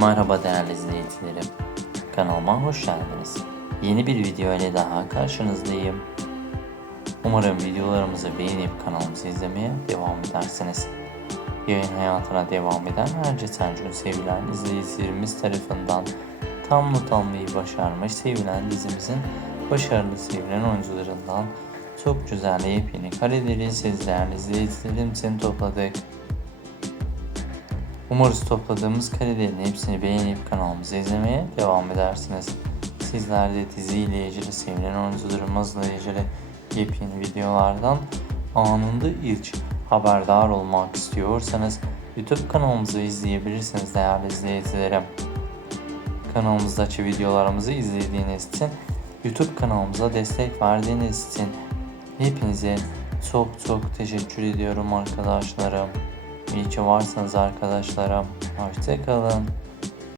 Merhaba değerli izleyicilerim. Kanalıma hoş geldiniz. Yeni bir video ile daha karşınızdayım. Umarım videolarımızı beğenip kanalımızı izlemeye devam edersiniz. Yayın hayatına devam eden Erce Sencun sevilen izleyicilerimiz tarafından tam not almayı başarmış sevilen dizimizin başarılı sevilen oyuncularından çok güzel yepyeni kareleri siz değerli izleyicilerim için topladık. Umarız topladığımız karelerin hepsini beğenip kanalımızı izlemeye devam edersiniz. Sizler de diziyle ilgili sevilen oyuncularımızla ilgili yepyeni videolardan anında ilk haberdar olmak istiyorsanız YouTube kanalımızı izleyebilirsiniz değerli izleyicilerim. Kanalımızdaki videolarımızı izlediğiniz için YouTube kanalımıza destek verdiğiniz için hepinize çok çok teşekkür ediyorum arkadaşlarım. İyi ki varsınız arkadaşlarım. Hoşçakalın.